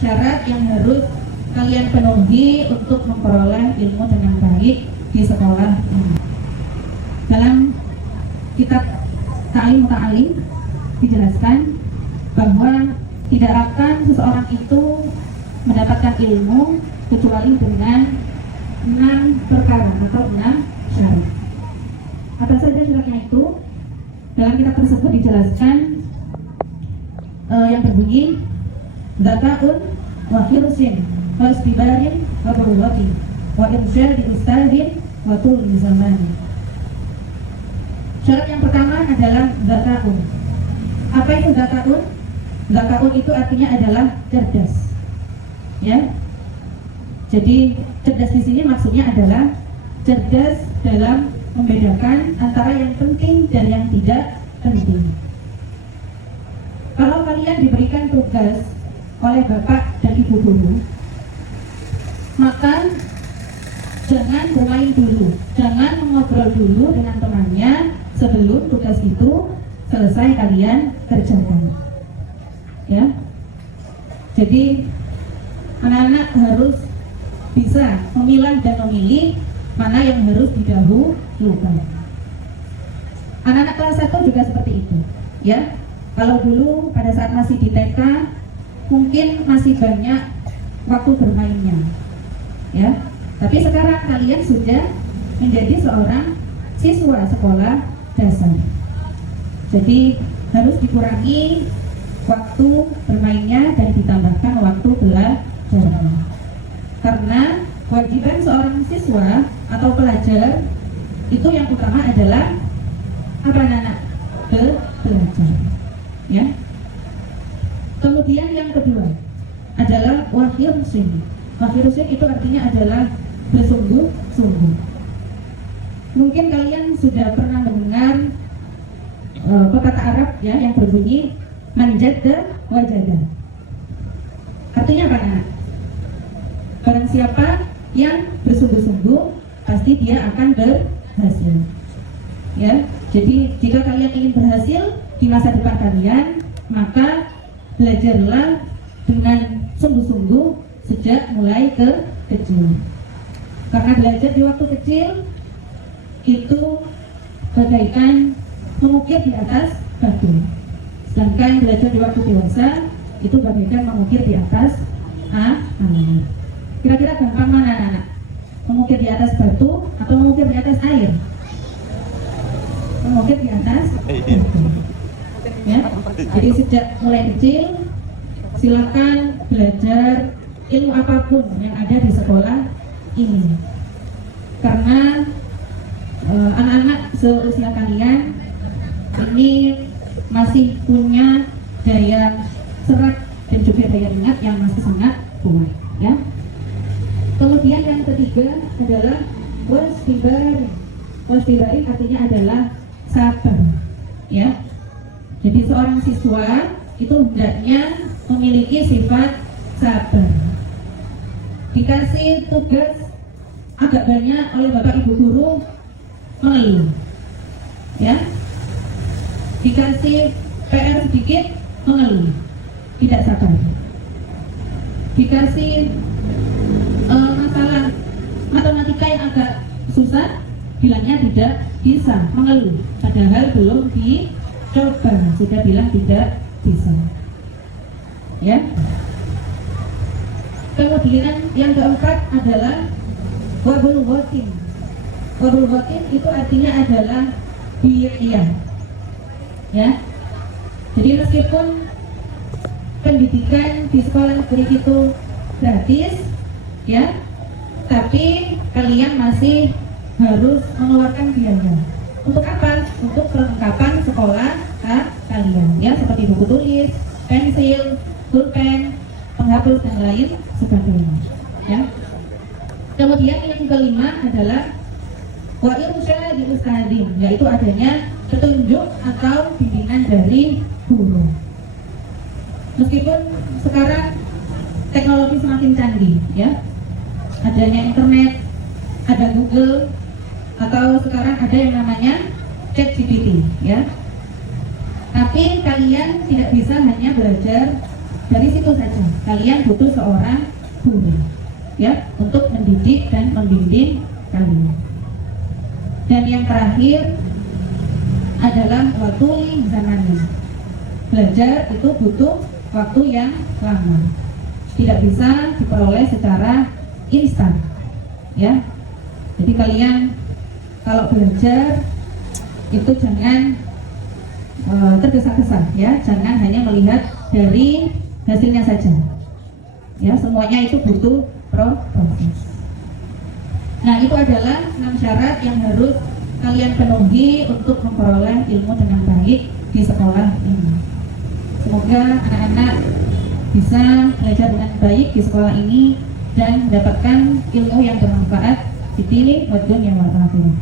syarat yang harus kalian penuhi untuk memperoleh ilmu dengan baik di sekolah ini. Dalam kitab Ta'lim Muta'alim dijelaskan bahwa tidak akan seseorang itu mendapatkan ilmu kecuali dengan 6 perkara atau 6 syarat. Apa saja syaratnya itu? Dalam kitab tersebut dijelaskan yang berbunyi Zaka'un wa hirsin wa istibarin wa berwati wa irsyad di ustadin wa tul zamani. Syarat yang pertama adalah zaka'un. Apa itu zaka'un? Zaka'un itu artinya adalah cerdas. Ya. Jadi cerdas di sini maksudnya adalah cerdas dalam membedakan antara yang penting dan yang tidak penting. Kalau kalian diberikan tugas oleh bapak dan ibu guru, maka jangan bermain dulu, jangan mengobrol dulu dengan temannya sebelum tugas itu selesai kalian kerjakan. Ya. Jadi anak-anak harus bisa memilah dan memilih mana yang harus didahulukan. Anak-anak kelas 1 juga seperti itu, ya. Kalau dulu pada saat masih di TK mungkin masih banyak waktu bermainnya, ya. Tapi sekarang kalian sudah menjadi seorang siswa sekolah dasar. Jadi harus dikurangi waktu bermainnya dan ditambahkan waktu belajarnya. Karena kewajiban seorang siswa atau pelajar itu yang utama adalah apa anak-anak? Belajar. Ya. Kemudian yang kedua adalah wahirsin. Wahirsin itu artinya adalah bersungguh-sungguh. Mungkin kalian sudah pernah mendengar pepatah Arab ya yang berbunyi manjadda wajada. Artinya apa anak? Barang siapa yang bersungguh-sungguh pasti dia akan berhasil. Ya, jadi jika kalian ingin berhasil di masa depan kalian, maka belajarlah dengan sungguh-sungguh sejak mulai kecil. Karena belajar di waktu kecil itu bagaikan mengukir di atas batu. Sedangkan belajar di waktu dewasa itu bagaikan mengukir di atas air. Kira-kira gampang mana anak-anak? Mengukir di atas batu atau mengukir di atas air? Mengukir di atas batu. Ya. Jadi sejak mulai kecil silakan belajar ilmu apapun yang ada di sekolah ini. Karena anak-anak seusia kalian ini masih punya daya serap dan juga daya ingat yang masih sangat kuat, ya. Kemudian yang ketiga adalah wasbibari. Wasbibari artinya adalah sabar, ya. Jadi seorang siswa itu hendaknya memiliki sifat sabar. Dikasih tugas agak banyak oleh bapak ibu guru mengeluh, ya. Dikasih PR sedikit mengeluh, tidak sabar. Dikasih masalah matematika yang agak susah, bilangnya tidak bisa, mengeluh. Padahal belum dicoba, sudah bilang tidak bisa. Ya. Kemudian yang keempat adalah wabul watin. Wabul watin itu artinya adalah biaya. Ya. Jadi meskipun pendidikan di sekolah negeri itu gratis, ya, tapi kalian masih harus mengeluarkan biaya. Untuk apa? Untuk perlengkapan sekolah kalian, ya, seperti buku tulis, pensil, pulpen, penghapus dan lain sebagainya. Ya. Kemudian yang kelima adalah wa irsyad di ustadzin, yaitu adanya petunjuk atau bimbingan dari guru. Meskipun sekarang teknologi semakin canggih, ya, adanya internet, ada Google, atau sekarang ada yang namanya ChatGPT, ya. Tapi kalian tidak bisa hanya belajar Dari situ saja kalian butuh seorang guru ya untuk mendidik dan membimbing kalian. Dan yang terakhir adalah waktu zamannya. Belajar itu butuh waktu yang lama, tidak bisa diperoleh secara instan ya. Jadi kalian kalau belajar itu jangan tergesa-gesa ya, jangan hanya melihat dari hasilnya saja ya, semuanya itu butuh proses. Nah, itu adalah 6 syarat yang harus kalian penuhi untuk memperoleh ilmu dengan baik di sekolah ini. Semoga anak-anak bisa belajar dengan baik di sekolah ini dan mendapatkan ilmu yang bermanfaat di dini wa dunya wal akhirah.